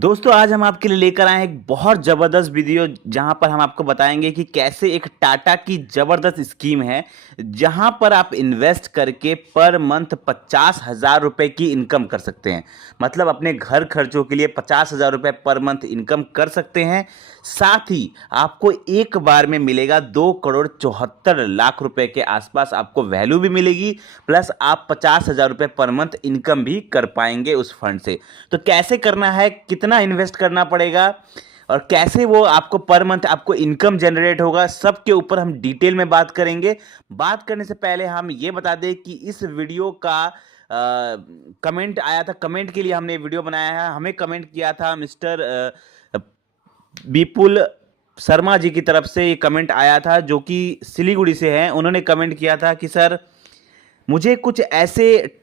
दोस्तों आज हम आपके लिए लेकर आए हैं एक बहुत ज़बरदस्त वीडियो जहां पर हम आपको बताएंगे कि कैसे एक टाटा की ज़बरदस्त स्कीम है जहां पर आप इन्वेस्ट करके पर मंथ 50,000 रुपए की इनकम कर सकते हैं। मतलब अपने घर खर्चों के लिए 50,000 रुपए पर मंथ इनकम कर सकते हैं। साथ ही आपको एक बार में मिलेगा 2,74,00,000 रुपए के आसपास आपको वैल्यू भी मिलेगी, प्लस आप 50,000 रुपए पर मंथ इनकम भी कर पाएंगे उस फंड से। तो कैसे करना है, कितना इन्वेस्ट करना पड़ेगा और कैसे वो आपको पर मंथ आपको इनकम जनरेट होगा, सब के ऊपर हम डिटेल में बात करेंगे। बात करने से पहले हम ये बता दें कि इस वीडियो का कमेंट आया था, कमेंट के लिए हमने वीडियो बनाया है। हमें कमेंट किया था मिस्टर विपुल शर्मा जी की तरफ से। ये कमेंट आया था जो कि सिलीगुड़ी से हैं। उन्होंने कमेंट किया था कि सर मुझे कुछ ऐसे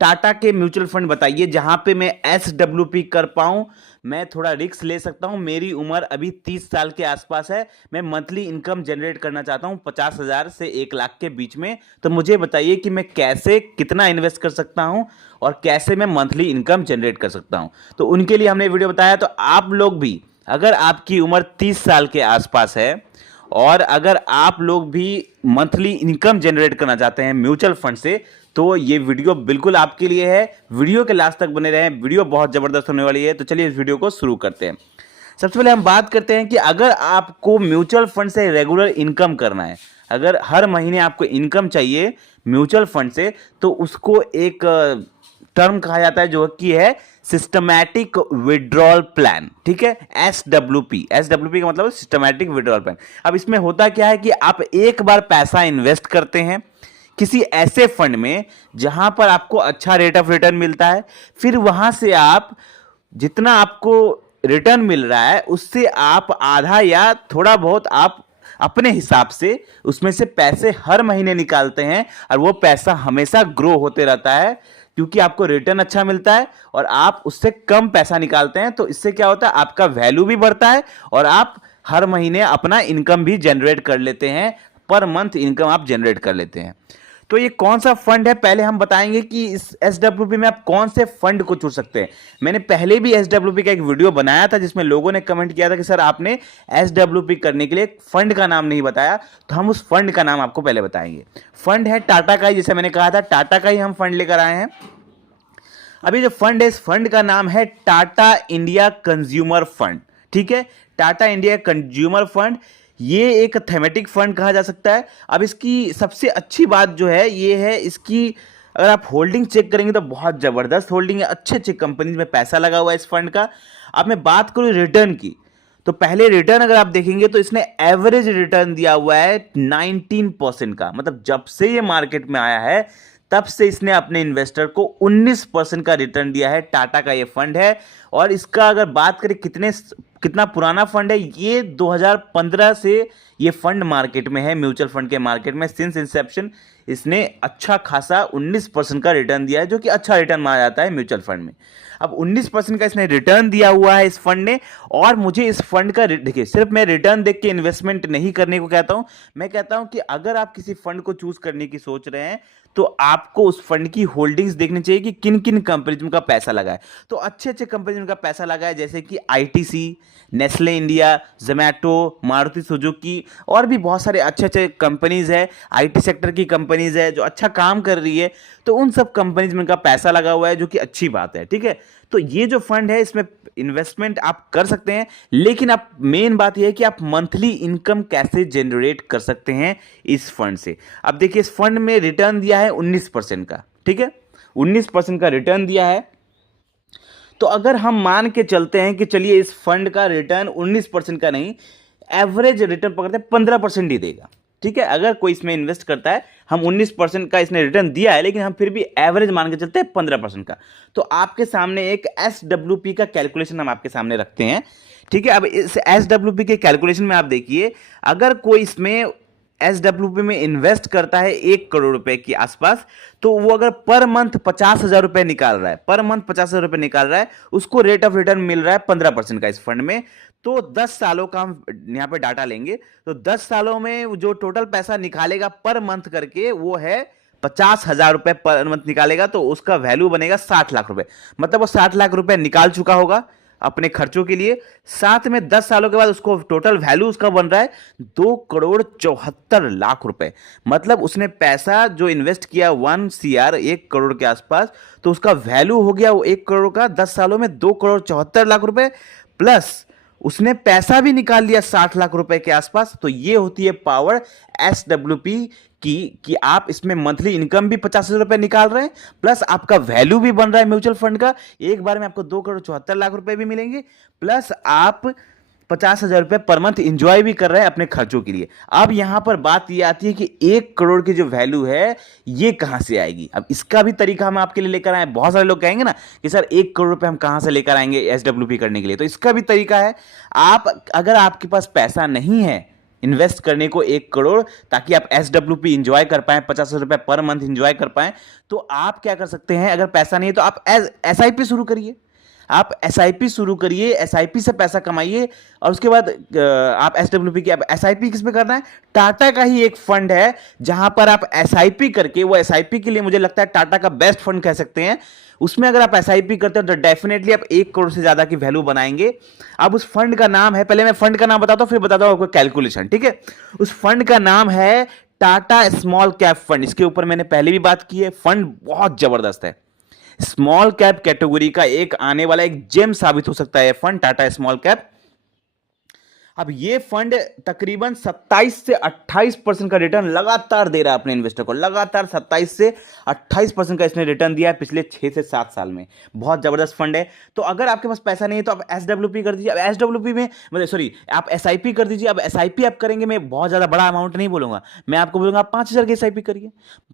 टाटा के म्यूचुअल फंड बताइए जहां पे मैं SWP कर पाऊं, मैं थोड़ा रिस्क ले सकता हूं, मेरी उम्र अभी 30 साल के आसपास है, मैं मंथली इनकम जनरेट करना चाहता हूं 50,000 से 1 लाख के बीच में। तो मुझे बताइए कि मैं कैसे कितना इन्वेस्ट कर सकता हूं और कैसे मैं मंथली इनकम जनरेट कर सकता हूं। तो उनके लिए हमने वीडियो बताया। तो आप लोग भी, अगर आपकी उम्र 30 साल के आसपास है और अगर आप लोग भी मंथली इनकम जनरेट करना चाहते हैं म्यूचुअल फंड से, तो ये वीडियो बिल्कुल आपके लिए है। वीडियो के लास्ट तक बने रहें, वीडियो बहुत ज़बरदस्त होने वाली है। तो चलिए इस वीडियो को शुरू करते हैं। सबसे पहले हम बात करते हैं कि अगर आपको म्यूचुअल फंड से रेगुलर इनकम करना है, अगर हर महीने आपको इनकम चाहिए म्यूचुअल फंड से, तो उसको एक टर्म कहा जाता है जो कि है सिस्टमैटिक विड्रॉल प्लान। ठीक है, SWP। SWP का मतलब सिस्टमैटिक विड्रॉल प्लान। अब इसमें होता क्या है कि आप एक बार पैसा इन्वेस्ट करते हैं किसी ऐसे फंड में जहां पर आपको अच्छा रेट ऑफ रिटर्न मिलता है, फिर वहां से आप जितना आपको रिटर्न मिल रहा है उससे आप आधा या थोड़ा बहुत आप अपने हिसाब से उसमें से पैसे हर महीने निकालते हैं और वो पैसा हमेशा ग्रो होते रहता है क्योंकि आपको रिटर्न अच्छा मिलता है और आप उससे कम पैसा निकालते हैं। तो इससे क्या होता है, आपका वैल्यू भी बढ़ता है और आप हर महीने अपना इनकम भी जनरेट कर लेते हैं, पर मंथ इनकम आप जनरेट कर लेते हैं। तो ये कौन सा फंड है, पहले हम बताएंगे कि इस SWP में आप कौन से फंड को चुन सकते हैं। मैंने पहले भी SWP का एक वीडियो बनाया था जिसमें लोगों ने कमेंट किया था कि सर आपने SWP करने के लिए फंड का नाम नहीं बताया। तो हम उस फंड का नाम आपको पहले बताएंगे। फंड है टाटा का ही, जैसे मैंने कहा था टाटा का ही हम फंड लेकर आए हैं। अभी जो फंड है, इस फंड का नाम है टाटा इंडिया कंज्यूमर फंड। ठीक है, टाटा इंडिया कंज्यूमर फंड, ये एक थेमेटिक फंड कहा जा सकता है। अब इसकी सबसे अच्छी बात जो है ये है इसकी, अगर आप होल्डिंग चेक करेंगे तो बहुत ज़बरदस्त होल्डिंग है, अच्छे अच्छे कंपनीज में पैसा लगा हुआ है इस फंड का। अब मैं बात करूँ रिटर्न की, तो पहले रिटर्न अगर आप देखेंगे तो इसने एवरेज रिटर्न दिया हुआ है 19% का। मतलब जब से ये मार्केट में आया है तब से इसने अपने इन्वेस्टर को 19% का रिटर्न दिया है। टाटा का ये फंड है और इसका अगर बात करें कितना पुराना फंड है, ये 2015 से ये फंड मार्केट में है, म्यूचुअल फंड के मार्केट में। सिंस इंसेप्शन इसने अच्छा खासा 19% का रिटर्न दिया है, जो कि अच्छा रिटर्न माना जाता है म्यूचुअल फंड में। अब 19% का इसने रिटर्न दिया हुआ है इस फंड ने। और मुझे इस फंड का देखिए, सिर्फ मैं रिटर्न देख के इन्वेस्टमेंट नहीं करने को कहता हूं, मैं कहता हूं कि अगर आप किसी फंड को चूज करने की सोच रहे हैं तो आपको उस फंड की होल्डिंग्स देखनी चाहिए कि किन किन कंपनीज में का पैसा लगा है। तो अच्छे अच्छे कंपनीज में का पैसा लगा है, जैसे कि ITC, Nestle India, Zomato, Maruti Suzuki और भी बहुत सारे अच्छे अच्छे कंपनीज है, IT सेक्टर की कंपनीज है जो अच्छा काम कर रही है। तो उन सब कंपनीज में का पैसा लगा हुआ है, जो कि अच्छी बात है। ठीक है, तो ये जो फंड है इसमें इन्वेस्टमेंट आप कर सकते हैं, लेकिन आप मेन बात यह है कि आप मंथली इनकम कैसे जनरेट कर सकते हैं इस फंड से। अब देखिए, इस फंड में रिटर्न दिया है 19% का। ठीक है, 19% का रिटर्न दिया है। तो अगर हम मान के चलते हैं कि चलिए इस फंड का रिटर्न 19% का नहीं, एवरेज रिटर्न पकड़ते हैं 15% ही देगा। ठीक है, अगर कोई इसमें इन्वेस्ट करता है, हम 19% का इसने रिटर्न दिया है, लेकिन हम फिर भी एवरेज मान के चलते हैं 15% का। तो आपके सामने एक SWP का कैलकुलेशन हम आपके सामने रखते हैं। ठीक है, अब इस SWP के कैलकुलेशन में आप देखिए, अगर कोई इसमें SWP में इन्वेस्ट करता है 1 करोड़ रुपए के आसपास, तो वो अगर पर मंथ 50,000 रुपए निकाल रहा है, पर मंथ 50,000 रुपए निकाल रहा है, उसको रेट ऑफ रिटर्न मिल रहा है 15% का इस फंड में। तो 10 सालों का हम यहाँ पे डाटा लेंगे, तो 10 सालों में जो टोटल पैसा निकालेगा पर मंथ करके वो है 50,000 रुपए पर मंथ निकालेगा, तो उसका वैल्यू बनेगा 60 लाख रुपए। मतलब वो 60 लाख रुपए निकाल चुका होगा अपने खर्चों के लिए, साथ में 10 सालों के बाद उसको टोटल वैल्यू उसका बन रहा है 2 करोड़ 74 लाख रुपए। मतलब उसने पैसा जो इन्वेस्ट किया 1 CR 1 करोड़ के आसपास, तो उसका वैल्यू हो गया वो 1 करोड़ का 10 सालों में 2 करोड़ 74 लाख रुपए, प्लस उसने पैसा भी निकाल लिया 60 लाख रुपए के आसपास। तो ये होती है पावर SWP की, कि आप इसमें मंथली इनकम भी 50,000 रुपए निकाल रहे हैं, प्लस आपका वैल्यू भी बन रहा है म्यूचुअल फंड का। एक बार में आपको 2 करोड़ 74 लाख रुपए भी मिलेंगे, प्लस आप 50,000 रुपए पर मंथ इंजॉय भी कर रहे हैं अपने खर्चों के लिए। अब यहां पर बात ये आती है कि 1 करोड़ की जो वैल्यू है ये कहां से आएगी। अब इसका भी तरीका हम आपके लिए लेकर आए। बहुत सारे लोग कहेंगे ना कि सर 1 करोड़ रुपए हम कहां से लेकर आएंगे SWP करने के लिए, तो इसका भी तरीका है। आप अगर आपके पास पैसा नहीं है इन्वेस्ट करने को 1 करोड़, ताकि आप SWP इंजॉय कर पाए, 50,000 रुपए पर मंथ इंजॉय कर पाए, तो आप क्या कर सकते हैं। अगर पैसा नहीं है तो आप SIP शुरू करिए। आप SIP शुरू करिए, SIP से पैसा कमाइए, और उसके बाद आप SWP की, आप SIP किस पे करना है। टाटा का ही एक फंड है जहां पर आप SIP करके, वो SIP के लिए मुझे लगता है टाटा का बेस्ट फंड कह सकते हैं। उसमें अगर आप SIP करते हो तो डेफिनेटली आप 1 करोड़ से ज्यादा की वैल्यू बनाएंगे। अब उस फंड का नाम है, पहले मैं फंड का नाम बताता हूं फिर बताता हूं आपको कैलकुलेशन, ठीक है। उस फंड का नाम है टाटा स्मॉल कैप फंड। इसके ऊपर मैंने पहले भी बात की है। फंड बहुत जबरदस्त है, स्मॉल कैप कैटेगरी का एक आने वाला एक जेम साबित हो सकता है फंड, टाटा स्मॉल कैप। अब ये फंड तकरीबन 27 से 28% का रिटर्न लगातार दे रहा है अपने इन्वेस्टर को। लगातार 27 से 28% का इसने रिटर्न दिया है पिछले 6 से 7 साल में। बहुत जबरदस्त फंड है। तो अगर आपके पास पैसा नहीं है तो आप SWP कर दीजिए। अब SWP में मतलब सॉरी आप SIP कर दीजिए। अब SIP आप करेंगे, मैं बहुत ज्यादा बड़ा अमाउंट नहीं बोलूंगा, मैं आपको बोलूंगा आप 5,000 की SIP करिए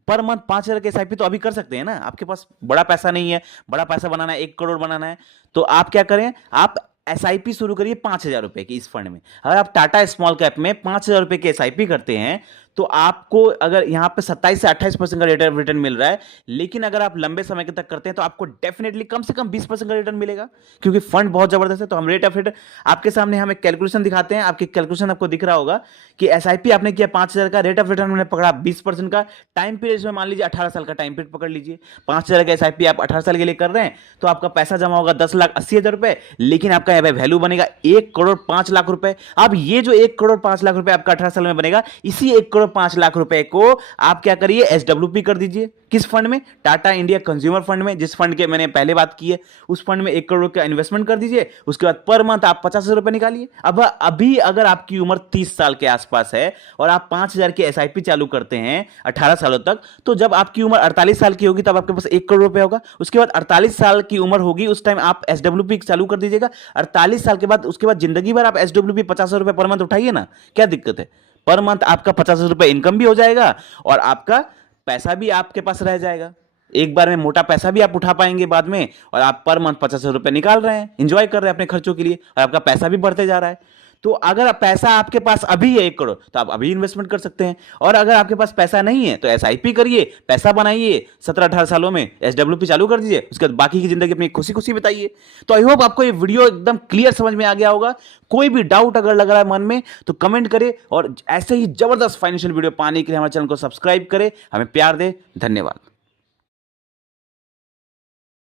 पर मंथ। 5,000 की SIP तो अभी कर सकते हैं ना। आपके पास बड़ा पैसा नहीं है, बड़ा पैसा बनाना है, 1 करोड़ बनाना है, तो आप क्या करें, आप SIP शुरू करिए 5,000 रुपए की इस फंड में। अगर आप टाटा स्मॉल कैप में 5,000 रुपए की SIP करते हैं तो आपको अगर यहां पे 27 से 28% का रिटर्न मिल रहा है, लेकिन अगर आप लंबे समय तक करते हैं तो आपको डेफिनेटली कम से कम 20% का रिटर्न मिलेगा, क्योंकि फंड बहुत जबरदस्त है। तो हम रेट ऑफ रिटर्न आपके सामने हम एक कैलकुलेशन दिखाते हैं। आपके कैलकुलेशन आपको दिख रहा होगा कि SIP आपने किया 5,000 का, रेट ऑफ रिटर्न हमने पकड़ा 20% का, टाइम पीरियड इसमें मान लीजिए 18 साल का टाइम पीरियड पकड़ लीजिए। 5,000 का SIP आप 18 साल के लिए कर रहे हैं तो आपका पैसा जमा होगा 10,80,000 रुपए, लेकिन आपका यहाँ पे वैल्यू बनेगा 1,05,00,000 रुपए। अब ये जो 1,05,00,000 रुपए आपका 18 साल में बनेगा, इसी 1,05,00,000 रुपए को आप क्या करिए SWP कर दीजिए। किस फंड में, टाटा इंडिया कंज्यूमर फंड में, जिस फंड के मैंने पहले बात की है, उस फंड में 1 करोड़ का इन्वेस्टमेंट कर दीजिए। उसके बाद पर मंथ आप 50,000 रुपए निकालिए। अब अभी अगर आपकी उम्र 30 साल के आसपास है और आप 5,000 की SIP चालू करते हैं 18 सालों तक, तो जब आपकी उम्र 48 साल की होगी तब आपके पास 1 करोड़ रुपए होगा। उसके बाद 48 साल की उम्र होगी, उस टाइम आप SWP चालू कर दीजिएगा। 48 साल के बाद उसके बाद जिंदगी भर आप SWP 50,000 रुपए पर मंथ उठाइए ना, क्या दिक्कत है। पर मंथ आपका 50,000 रुपए इनकम भी हो जाएगा और आपका पैसा भी आपके पास रह जाएगा। एक बार में मोटा पैसा भी आप उठा पाएंगे बाद में, और आप पर मंथ 50,000 रुपए निकाल रहे हैं, इंजॉय कर रहे हैं अपने खर्चों के लिए, और आपका पैसा भी बढ़ते जा रहा है। तो अगर पैसा आपके पास अभी है 1 करोड़ तो आप अभी इन्वेस्टमेंट कर सकते हैं। और अगर आपके पास पैसा नहीं है तो SIP करिए, पैसा बनाइए, 17-18 सालों में SWP चालू कर दीजिए, उसके बाद बाकी की जिंदगी अपनी खुशी खुशी बताइए। तो आई होप आपको ये वीडियो एकदम क्लियर समझ में आ गया होगा। कोई भी डाउट अगर लग रहा है मन में तो कमेंट करे, और ऐसे ही जबरदस्त फाइनेंशियल वीडियो पाने के लिए हमारे चैनल को सब्सक्राइब करें, हमें प्यार दे। धन्यवाद।